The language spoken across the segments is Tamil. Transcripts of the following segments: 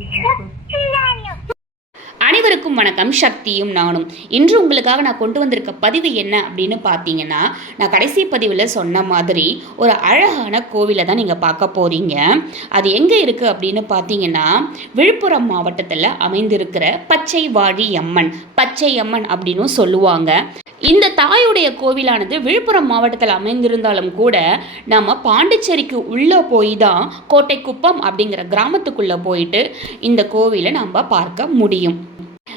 usual அனைவருக்கும் வணக்கம். சக்தியும் நானும். இன்று உங்களுக்காக நான் கொண்டு வந்திருக்க பதிவு என்ன அப்படின்னு பார்த்தீங்கன்னா நான் கடைசி பதிவில் சொன்ன மாதிரி ஒரு அழகான கோவிலை தான் நீங்கள் பார்க்க போகிறீங்க அது எங்கே இருக்குது அப்படின்னு பார்த்தீங்கன்னா விழுப்புரம் மாவட்டத்தில் அமைந்திருக்கிற பச்சை வாழி அம்மன் பச்சை அம்மன் அப்படின்னும் சொல்லுவாங்க. இந்த தாயுடைய கோவிலானது விழுப்புரம் மாவட்டத்தில் அமைந்திருந்தாலும் கூட நம்ம பாண்டிச்சேரிக்கு உள்ளே போய் தான் கோட்டைக்குப்பம் அப்படிங்கிற கிராமத்துக்குள்ளே போயிட்டு இந்த கோவிலை நம்ம பார்க்க முடியும்.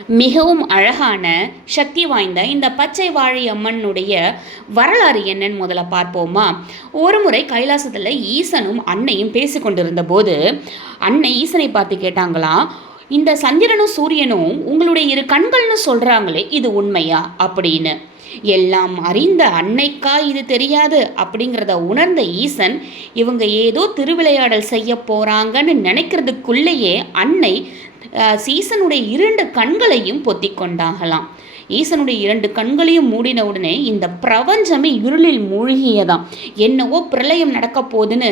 மிகவும் அழகான சக்தி வாய்ந்த இந்த பச்சை வாழை அம்மனுடைய வரலாறு என்னன்னு முதல்ல பார்ப்போமா? ஒரு முறை கைலாசத்தில் ஈசனும் அன்னையும் பேசிக்கொண்டிருந்த போது அன்னை ஈசனை பார்த்து கேட்டாங்களாம் இந்த சந்திரனும் சூரியனும் உங்களுடைய இரு கண்கள்னு சொல்கிறாங்களே இது உண்மையா? அப்படின்னு. எல்லாம் அறிந்த அன்னைக்கா இது தெரியாது அப்படிங்கிறத உணர்ந்த ஈசன் இவங்க ஏதோ திருவிளையாடல் செய்ய போகிறாங்கன்னு நினைக்கிறதுக்குள்ளேயே அன்னை சீசனுடைய இரண்டு கண்களையும் பொத்திக் கொண்டாகலாம் ஈசனுடைய இரண்டு கண்களையும் மூடின உடனே இந்த பிரபஞ்சமே இருளில் மூழ்கியதாம். என்னவோ பிரளயம் நடக்க போகுதுன்னு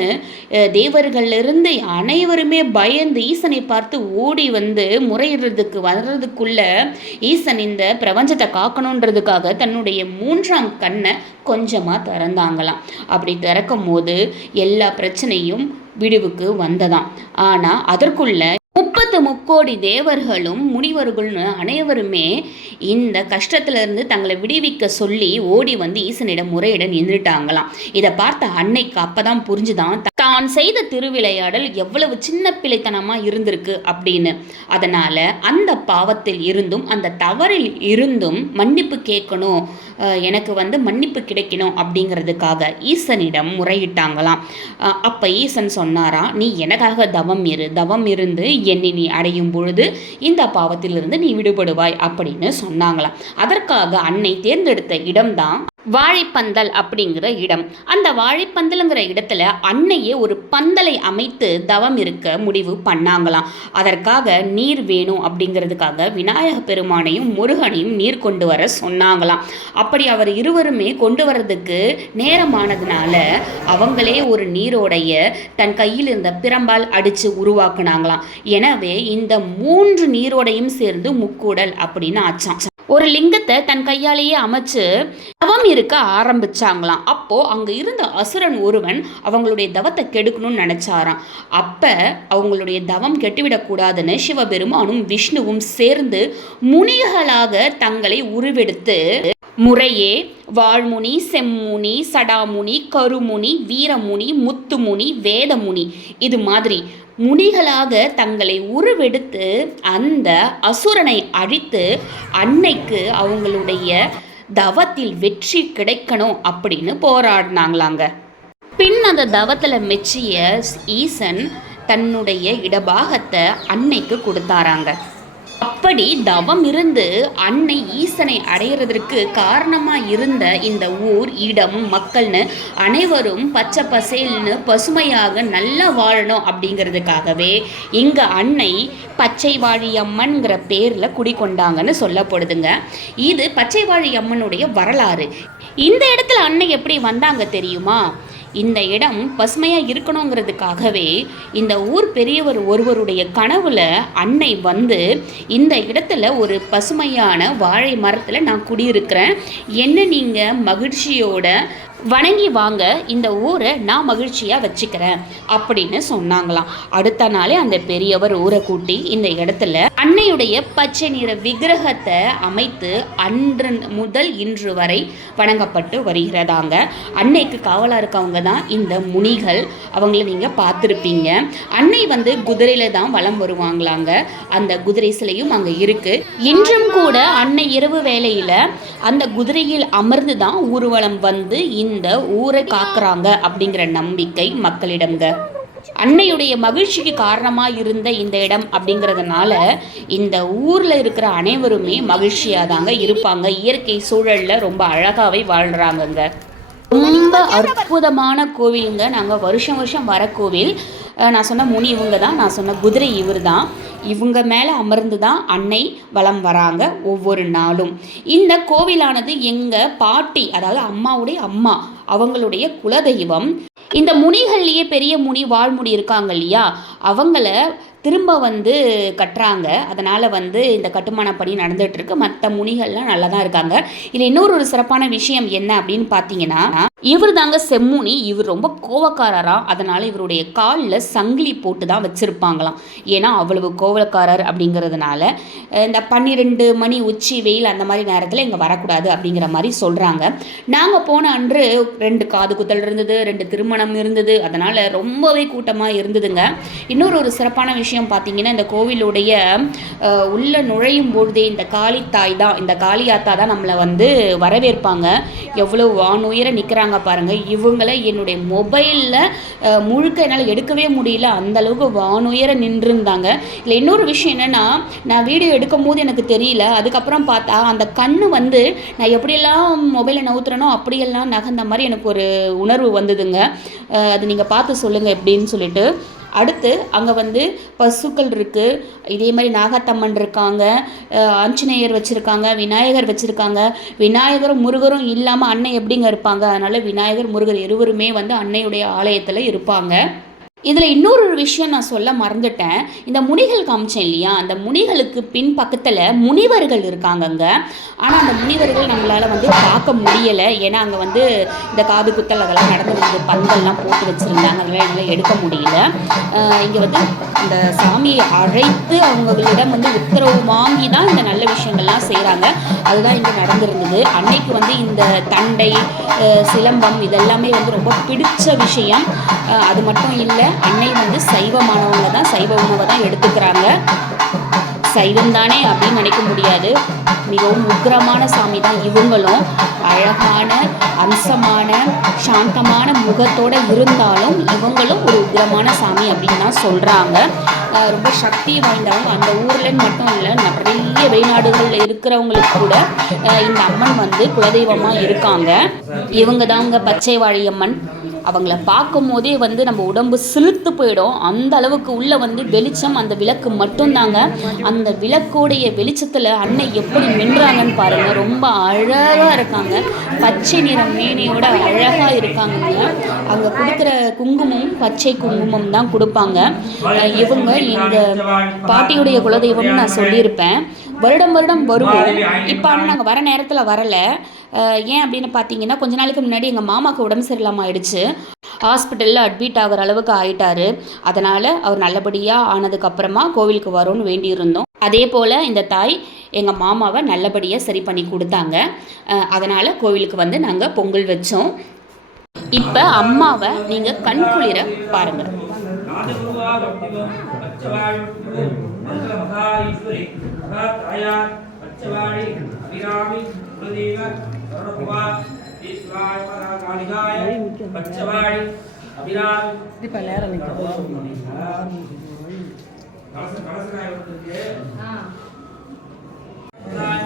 தேவர்களிலிருந்து அனைவருமே பயந்து ஈசனை பார்த்து ஓடி வந்து முறையிடுறதுக்கு வர்றதுக்குள்ள ஈசன் இந்த பிரபஞ்சத்தை காக்கணுன்றதுக்காக தன்னுடைய மூன்றாம் கண்ணை கொஞ்சமாக திறந்தாங்களாம். அப்படி திறக்கும் போது எல்லா பிரச்சனையும் விடுவுக்கு வந்ததாம். ஆனால் அதற்குள்ள முப்பத்து முக்கோடி தேவர்களும் முனிவர்களும் அனைவருமே இந்த கஷ்டத்திலிருந்து தங்களை விடுவிக்க சொல்லி ஓடி வந்து ஈசனிடம் முறையிட நின்றுட்டாங்களாம். இதை பார்த்த அன்னைக்கு அப்பதான் புரிஞ்சுதான் தான் செய்த திருவிளையாடல் எவ்வளவு சின்ன பிள்ளைத்தனமாக இருந்திருக்கு அப்படின்னு. அதனால் அந்த பாவத்தில் இருந்தும் அந்த தவறில் இருந்தும் மன்னிப்பு கேட்கணும் எனக்கு வந்து மன்னிப்பு கிடைக்கணும் அப்படிங்கிறதுக்காக ஈசனிடம் முறையிட்டாங்களாம். அப்போ ஈசன் சொன்னாராம் நீ எனக்காக தவம் இரு தவம் இருந்து என்னை நீ அடையும் பொழுது இந்த பாவத்திலிருந்து நீ விடுபடுவாய் அப்படின்னு சொன்னாங்களாம். அதற்காக அன்னை தேர்ந்தெடுத்த இடம்தான் வாழைப்பந்தல் அப்படிங்கிற இடம். அந்த வாழைப்பந்தலுங்கிற இடத்துல அன்னையே ஒரு பந்தலை அமைத்து தவம் இருக்க முடிவு பண்ணாங்களாம். அதற்காக நீர் வேணும் அப்படிங்கிறதுக்காக விநாயக பெருமானையும் முருகனையும் நீர் கொண்டு வர சொன்னாங்களாம். அப்படி அவர் இருவருமே கொண்டு வர்றதுக்கு நேரமானதுனால அவங்களே ஒரு நீரோடைய தன் கையில் இருந்த பிரம்பால் அடித்து உருவாக்குனாங்களாம். எனவே இந்த மூன்று நீரோடையும் சேர்ந்து முக்கூடல் அப்படின்னு ஆச்சாம். ஒரு லிங்கத்தை தன் கையாலேயே அமைச்சு தவம் இருக்க ஆரம்பிச்சாங்களாம். அப்போ அங்க இருந்த அசுரன் ஒருவன் அவங்களுடைய தவத்தை கெடுக்கணும்னு நினைச்சாராம். அப்ப அவங்களுடைய தவம் கெட்டுவிடக்கூடாதுன்னு சிவபெருமானும் விஷ்ணுவும் சேர்ந்து முனிகளாக தங்களை உருவெடுத்து முறையே வாழ்முனி செம்முனி சடாமுனி கருமுனி வீரமுனி முத்துமுனி வேதமுனி. இது மாதிரி முனிகளாக தங்களை உருவெடுத்து அந்த அசுரனை அழித்து அன்னைக்கு அவங்களுடைய தவத்தில் வெற்றி கிடைக்கணும் அப்படின்னு போராடினாங்களாங்க. பின் அந்த தவத்தில் மெச்சிய ஈசன் தன்னுடைய இடபாகத்தை அன்னைக்கு கொடுத்தாராங்க. அப்படி தவம் இருந்து அன்னை ஈசனை அடையிறதற்கு காரணமாக இருந்த இந்த ஊர் இடம் மக்கள்னு அனைவரும் பச்சை பசேல்னு பசுமையாக நல்லா வாழணும் அப்படிங்கிறதுக்காகவே இங்கே அன்னை பச்சை வாழி அம்மன்கிற பேரில் குடிக்கொண்டாங்கன்னு சொல்லப்படுதுங்க. இது பச்சை வாழி அம்மனுடைய வரலாறு. இந்த இடத்துல அன்னை எப்படி வந்தாங்க தெரியுமா? இந்த இடம் பசுமையாக இருக்கணுங்கிறதுக்காகவே இந்த ஊர் பெரியவர் ஒருவருடைய கனவுல அன்னை வந்து இந்த இடத்துல ஒரு பசுமையான வாழை மரத்தில் நான் குடியிருக்கிறேன். என்ன நீங்கள் மகிழ்ச்சியோட வணங்கி வாங்க இந்த ஊரை நான் மகிழ்ச்சியாக வச்சுக்கிறேன் அப்படின்னு சொன்னாங்களாம். அடுத்த நாளே அந்த பெரியவர் ஊரை கூட்டி இந்த இடத்துல அன்னையுடைய பச்சை நிற விக்கிரகத்தை அமைத்து அன்று முதல் இன்று வரை வணங்கப்பட்டு வருகிறதாங்க. அன்னைக்கு காவலாக இருக்கவங்க தான் இந்த முனிகள். அவங்கள நீங்கள் பார்த்துருப்பீங்க. அன்னை வந்து குதிரையில் தான் வலம் வருவாங்களாங்க. அந்த குதிரை சிலையும் அங்கே இருக்குது இன்றும் கூட அன்னை இரவு வேளையில் அந்த குதிரையில் அமர்ந்து தான் ஊர்வலம் வந்து இந்த ஊரை காக்குறாங்க அப்படிங்கிற நம்பிக்கை மக்களிடம்ங்க. அன்னையுடைய மகிழ்ச்சிக்கு காரணமாக இருந்த இந்த இடம் அப்படிங்கிறதுனால இந்த ஊரில் இருக்கிற அனைவருமே மகிழ்ச்சியாக தாங்க இருப்பாங்க. இயற்கை சூழலில் ரொம்ப அழகாகவே வாழ்கிறாங்கங்க ரொம்ப அற்புதமான கோவிலுங்க. நாங்கள் வருஷம் வருஷம் வர கோவில். நான் சொன்ன முனி இவங்க தான் நான் சொன்ன குதிரை இவர் தான் இவங்க மேலே அமர்ந்து தான் அன்னை வலம் வராங்க ஒவ்வொரு நாளும். இந்த கோவிலானது எங்கள் பாட்டி அதாவது அம்மாவுடைய அம்மா அவங்களுடைய குலதெய்வம். இந்த முனிகள்லேயே பெரிய முனி வாழ்முடி இருக்காங்க இல்லையா? அவங்கள திரும்ப வந்து கட்டுறாங்க. அதனால் வந்து இந்த கட்டுமான பணி நடந்துகிட்ருக்கு மற்ற முனிகள்லாம் நல்லா தான் இருக்காங்க. இதில் இன்னொரு ஒரு சிறப்பான விஷயம் என்ன அப்படின்னு பார்த்தீங்கன்னா இவர் தாங்க செம்முனி. இவர் ரொம்ப கோவக்காரராக அதனால் இவருடைய காலில் சங்கிலி போட்டு தான் வச்சுருப்பாங்களாம். ஏன்னா அவ்வளவு கோவக்காரர் அப்படிங்கிறதுனால இந்த பன்னிரெண்டு மணி உச்சி வெயில் அந்த மாதிரி நேரத்தில் இங்கே வரக்கூடாது அப்படிங்கிற மாதிரி சொல்கிறாங்க நாங்கள் போன அன்று ரெண்டு காது குத்தல் இருந்தது ரெண்டு திருமணம் இருந்தது. அதனால் ரொம்பவே கூட்டமாக இருந்ததுங்க. இன்னொரு ஒரு சிறப்பான விஷயம் பார்த்தீங்கன்னா இந்த கோவிலுடைய உள்ள நுழையும் பொழுதே இந்த காளித்தாய் தான் இந்த காளியாத்தா தான் நம்மளை வந்து வரவேற்பாங்க. எவ்வளோ வானுயர நிற்கிறாங்க பாருங்கள் இவங்கள என்னுடைய மொபைலில் முழுக்க என்னால் எடுக்கவே முடியல. அந்தளவுக்கு வானுயர நின்றுருந்தாங்க. இல்லை இன்னொரு விஷயம் என்னென்னா நான் வீடியோ எடுக்கும் போது எனக்கு தெரியல. அதுக்கப்புறம் பார்த்தா அந்த கண் வந்து நான் எப்படியெல்லாம் மொபைலை நவுத்துறனோ அப்படியெல்லாம் நகர்ந்த மாதிரி எனக்கு ஒரு உணர்வு வந்ததுங்க. அது நீங்கள் பார்த்து சொல்லுங்கள் எப்படின்னு சொல்லிட்டு. அடுத்து அங்கே வந்து பசுக்கள் இருக்குது இதே மாதிரி நாகத்தம்மன் இருக்காங்க. ஆஞ்சநேயர் வச்சுருக்காங்க விநாயகர் வச்சுருக்காங்க. விநாயகரும் முருகரும் இல்லாமல் அன்னை எப்படிங்க இருப்பாங்க? அதனால் விநாயகர் முருகர் இருவருமே வந்து அன்னையுடைய ஆலயத்தில் இருப்பாங்க. இதில் இன்னொரு விஷயம் நான் சொல்ல மறந்துட்டேன். இந்த முனிகள் காமிச்சேன் இல்லையா? அந்த முனிகளுக்கு பின் பக்கத்தில் முனிவர்கள் இருக்காங்கங்க. ஆனால் அந்த முனிவர்கள் நம்மளால் வந்து பார்க்க முடியலை. ஏன்னா அங்கே வந்து இந்த காது குத்தல் அதெல்லாம் நடந்து வந்து பந்தல்லாம் போட்டு வச்சுருந்தாங்க. அதெல்லாம் எங்களால் எடுக்க முடியல. இங்கே வந்து இந்த சாமியை அழைத்து அவங்களிடம் வந்து உத்தரவு வாங்கி தான் இந்த நல்ல விஷயங்கள்லாம் செய்கிறாங்க அதுதான் இங்கே நடந்திருந்தது. அன்னைக்கு வந்து இந்த தண்டை சிலம்பம் இதெல்லாமே வந்து ரொம்ப பிடிச்ச விஷயம். அது மட்டும் இல்லை அன்னை வந்து சைவமானவங்க தான் சைவ உணவை தான் எடுத்துக்கிறாங்க. சைவம் தானே அப்படின்னு நினைக்க முடியாது. மிகவும் உக்கிரமான சாமி தான் இவங்களும். அழகான அம்சமான சாந்தமான முகத்தோடு இருந்தாலும் இவங்களும் ஒரு உக்கிரமான சாமி அப்படின்னு தான் சொல்கிறாங்க ரொம்ப சக்தி வாய்ந்தவங்க. அந்த ஊரில் மட்டும் இல்லை நிறைய வெளிநாடுகளில் இருக்கிறவங்களுக்கு கூட இந்த அம்மன் வந்து குலதெய்வமாக இருக்காங்க. இவங்க தாங்க பச்சை வாழியம்மன் அவங்கள பார்க்கும் போதே வந்து நம்ம உடம்பு சிலுத்து போயிடும். அந்த அளவுக்கு உள்ள வந்து வெளிச்சம் அந்த விளக்கு மட்டும்தாங்க. அந்த விளக்கோடைய வெளிச்சத்தில் அன்னை எப்படி மின்றாங்கன்னு பாருங்க. ரொம்ப அழகாக இருக்காங்க. பச்சை நிற மேனையோட அழகாக இருக்காங்கங்க. அங்கே கொடுக்குற குங்குமம் பச்சை குங்குமம் தான் கொடுப்பாங்க. இவங்க எங்கள் பாட்டியுடைய குலதெய்வம்னு நான் சொல்லியிருப்பேன். வருடம் வருடம் வருவோம் இப்போ ஆனால் நாங்கள் வர நேரத்தில் வரலை. ஏன் அப்படின்னு பார்த்தீங்கன்னா கொஞ்ச நாளைக்கு முன்னாடி எங்கள் மாமாவுக்கு உடம்பு சரியில்லாமல் ஆயிடுச்சு. ஹாஸ்பிட்டலில் அட்மிட் ஆகிற அளவுக்கு ஆயிட்டாரு. அதனால் அவர் நல்லபடியாக ஆனதுக்கப்புறமா கோவிலுக்கு வரும்னு வேண்டியிருந்தோம். அதே போல் இந்த தாய் எங்கள் மாமாவை நல்லபடியாக சரி பண்ணி கொடுத்தாங்க. அதனால் கோவிலுக்கு வந்து நாங்கள் பொங்கல் வச்சோம். இப்போ அம்மாவை நீங்கள் கண்குளிர பாருங்கள் மந்திர மகாஈஸ்வரி மகாத்ராயா பச்சவாழி அபிராமி குலதேவ சரணகுவா ஈஸ்வராய பச்சவாழி அபிராமி கலச கலசனாய் வந்திருக்கு குலதேவ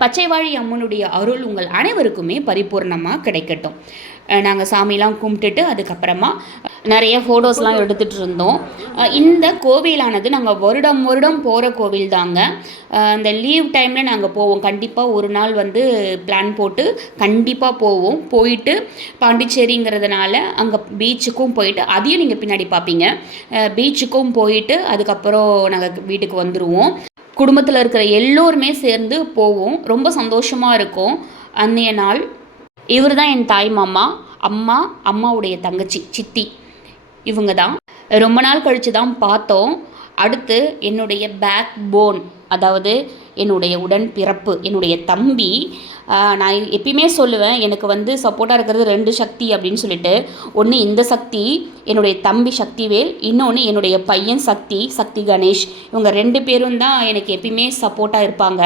பச்சைவாழி அம்மனுடைய அருள் உங்கள் அனைவருக்குமே பரிபூர்ணமாக கிடைக்கட்டும். நாங்கள் சாமிலாம் கும்பிட்டுட்டு அதுக்கப்புறமா நிறைய ஃபோட்டோஸ்லாம் எடுத்துகிட்டு இருந்தோம். இந்த கோவிலானது நாங்கள் வருடம் வருடம் போகிற கோவில் தாங்க. இந்த லீவ் டைமில் நாங்கள் போவோம். கண்டிப்பாக ஒரு நாள் வந்து பிளான் போட்டு கண்டிப்பாக போவோம். போயிட்டு பாண்டிச்சேரிங்கிறதுனால அங்கே பீச்சுக்கும் போயிட்டு அதையும் நீங்கள் பின்னாடி பார்ப்பீங்க. பீச்சுக்கும் போயிட்டு அதுக்கப்புறம் நாங்கள் வீட்டுக்கு வந்துடுவோம் குடும்பத்தில் இருக்கிற எல்லோருமே சேர்ந்து போவோம். ரொம்ப சந்தோஷமாக இருக்கும். அன்றைய நாள் இவர் தான் என் தாய் மாமா அம்மா அம்மாவுடைய தங்கச்சி சித்தி. இவங்க தான் ரொம்ப நாள் கழித்து தான் பார்த்தோம். அடுத்து என்னுடைய பேக் போன் அதாவது என்னுடைய உடன் பிறப்பு என்னுடைய தம்பி நான் எப்பயுமே சொல்லுவேன் எனக்கு வந்து சப்போர்ட்டாக இருக்கிறது ரெண்டு சக்தி அப்படின்னு சொல்லிட்டு. ஒன்று இந்த சக்தி என்னுடைய தம்பி சக்திவேல் இன்னொன்று என்னுடைய பையன் சக்தி சக்தி கணேஷ். இவங்க ரெண்டு பேரும் தான் எனக்கு எப்பயுமே சப்போர்ட்டாக இருப்பாங்க.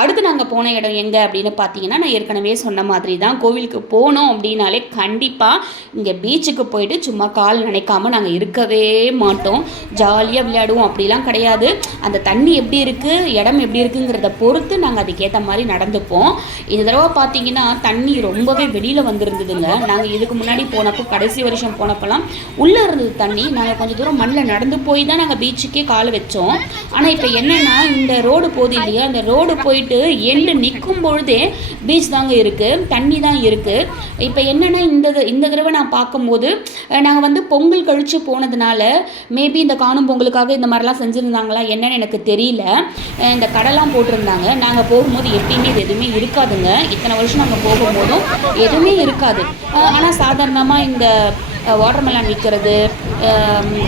அடுத்து நாங்கள் போன இடம் எங்கே அப்படின்னு பார்த்தீங்கன்னா நான் ஏற்கனவே சொன்ன மாதிரி தான் கோவிலுக்கு போனோம் அப்படின்னாலே கண்டிப்பாக இங்கே பீச்சுக்கு போயிட்டு சும்மா கால் நினைக்காம நாங்கள் இருக்கவே மாட்டோம். ஜாலியாக விளையாடுவோம். அப்படிலாம் கிடையாது. அந்த தண்ணி எப்படி இருக்குது இடம் எப்படி இருக்குங்கிறத பொறுத்து நாங்கள் அதுக்கேற்ற மாதிரி நடந்துப்போம். இந்த தடவை பார்த்தீங்கன்னா தண்ணி ரொம்பவே வெளியில் வந்திருந்ததுங்க. நாங்கள் இதுக்கு முன்னாடி போனப்போ கடைசி வருஷம் போனப்போலாம் உள்ளே இருந்தது தண்ணி. நாங்கள் கொஞ்சம் தூரம் மண்ணில் நடந்து போய் தான் நாங்கள் பீச்சுக்கே கால் வச்சோம். ஆனால் இப்போ என்னென்னா இந்த ரோடு போகுது இல்லையா? அந்த ரோடு போயிட்டு எண்டு நிற்கும் பொழுதே பீச் தாங்க இருக்குது தண்ணி தான் இருக்குது இப்போ என்னென்னா இந்த த- இந்த தடவை நான் பார்க்கும்போது நாங்கள் வந்து பொங்கல் கழித்து போனதுனால மேபி இந்த காணும் பொங்கலுக்காக இந்த மாதிரிலாம் செஞ்சுருந்தாங்களா என்னன்னு எனக்கு தெரியல. இந்த கடைலாம் போட்டிருந்தாங்க. நாங்கள் போகும்போது எப்பயுமே இது எதுவுமே இருக்காதுங்க. இத்தனை வருஷம் நாங்கள் போகும்போதும் எதுவுமே இருக்காது. ஆனால் சாதாரணமாக இந்த வாட்டர்மெலான் விற்கிறது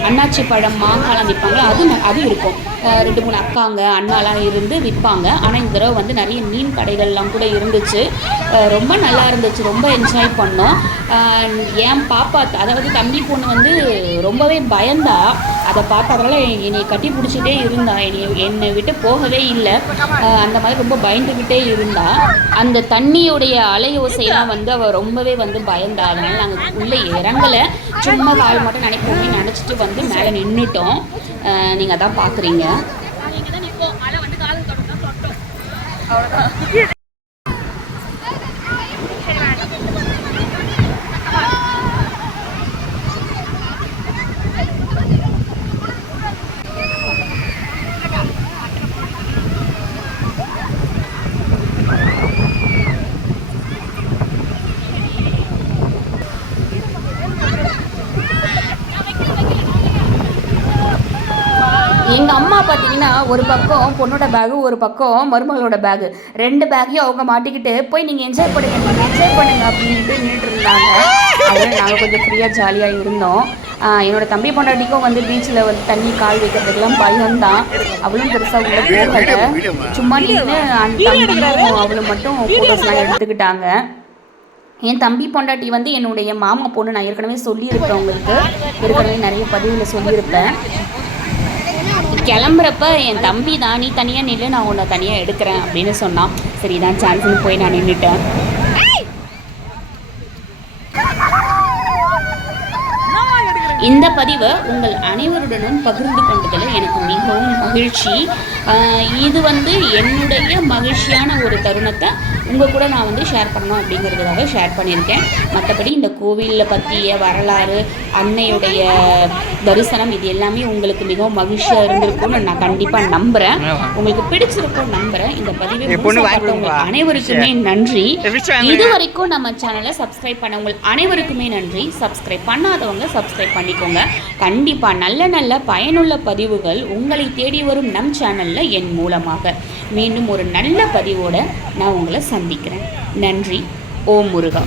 அன்னாச்சி பழம் மாங்காய்லாம் விற்பாங்களா அது அது இருக்கும். ரெண்டு மூணு அக்காங்க அண்ணாலாம் இருந்து விற்பாங்க. ஆனால் இந்த தடவை வந்து நிறைய மீன் கடைகள்லாம் கூட இருந்துச்சு. ரொம்ப நல்லா இருந்துச்சு. ரொம்ப என்ஜாய் பண்ணோம். என் பாப்பா அதாவது தம்பி பொண்ணு வந்து ரொம்பவே பயந்தா. அதை பார்த்து என்னை கட்டி பிடிச்சிட்டே இருந்தா. என்னை என்னை விட்டு போகவே இல்லை. அந்த மாதிரி ரொம்ப பயந்துக்கிட்டே இருந்தா. அந்த தண்ணியுடைய அலையோசையெல்லாம் வந்து அவள் ரொம்பவே வந்து பயந்தா. அதனால் நாங்கள் உள்ளே இறங்கலை. சும்மா கால் மட்டும் நினைப்போமே நினச்சிட்டு வந்து மேலே நின்றுட்டோம் நீங்கள் அதான் பார்க்குறீங்க எங்கள் அம்மா பார்த்தீங்கன்னா ஒரு பக்கம் பொண்ணோட பேகு ஒரு பக்கம் மருமகளோட பேகு ரெண்டு பேக்கையும் அவங்க மாட்டிக்கிட்டு போய் நீங்கள் என்ஜாய் பண்ணுங்க நீங்கள் என்ஜாய் பண்ணுங்க அப்படின்ட்டு நின்றுட்டு இருந்தாங்க. அதில் நாங்கள் கொஞ்சம் ஃப்ரீயாக ஜாலியாக இருந்தோம். ஆஹ் என்னோட தம்பி பொண்டாட்டிக்கும் வந்து பீச்சில் வந்து தண்ணி கால் வைக்கிறதுக்கெல்லாம் பயம் தான் அவளும் பெருசாக உள்ள போகல. சும்மா நின்று அந்த தம்பியும் அவளும் மட்டும் ஃபோட்டோஸ்லாம் எடுத்துக்கிட்டாங்க. என் தம்பி பொண்டாட்டி வந்து என்னுடைய மாமா பொண்ணு நான் ஏற்கனவே சொல்லியிருப்பேன் உங்களுக்கு. ஏற்கனவே நிறைய பதிவில் சொல்லியிருப்பேன். கிளம்புறப்ப என் தம்பி தான் நீ தனியாக நில்லு நான் உன்னை தனியாக எடுக்கிறேன் அப்படின்னு சொன்னான். சரி தான் சான்ஸ்னு போய் நான் நின்றுட்டேன் இந்த பதிவை உங்கள் அனைவருடனும் பகிர்ந்து கொண்டதில் எனக்கு மிகவும் மகிழ்ச்சி. இது வந்து என்னுடைய மகிழ்ச்சியான ஒரு தருணத்தை உங்கள் கூட நான் வந்து ஷேர் பண்ணணும் அப்படிங்கிறதுக்காக ஷேர் பண்ணியிருக்கேன். மற்றபடி இந்த கோவிலில் பற்றிய வரலாறு அன்னையுடைய தரிசனம் இது எல்லாமே உங்களுக்கு மிகவும் மகிழ்ச்சியாக இருந்திருக்கும்னு நான் கண்டிப்பாக நம்புகிறேன் உங்களுக்கு பிடிச்சிருக்கும் நம்புகிறேன் இந்த பதிவை பொண்ணு. அனைவருக்குமே நன்றி? இது வரைக்கும் நம்ம சேனலை சப்ஸ்கிரைப் பண்ணவங்க அனைவருக்குமே நன்றி. சப்ஸ்கிரைப் பண்ணாதவங்க சப்ஸ்கிரைப் பண்ணிக்கோங்க. கண்டிப்பாக நல்ல நல்ல பயனுள்ள பதிவுகள் உங்களை தேடி வரும் நம் சேனலில் என் மூலமாக. மீண்டும் ஒரு நல்ல பதிவோட நான் உங்களை சந்திக்கிறேன். நன்றி. ஓம் முருகா.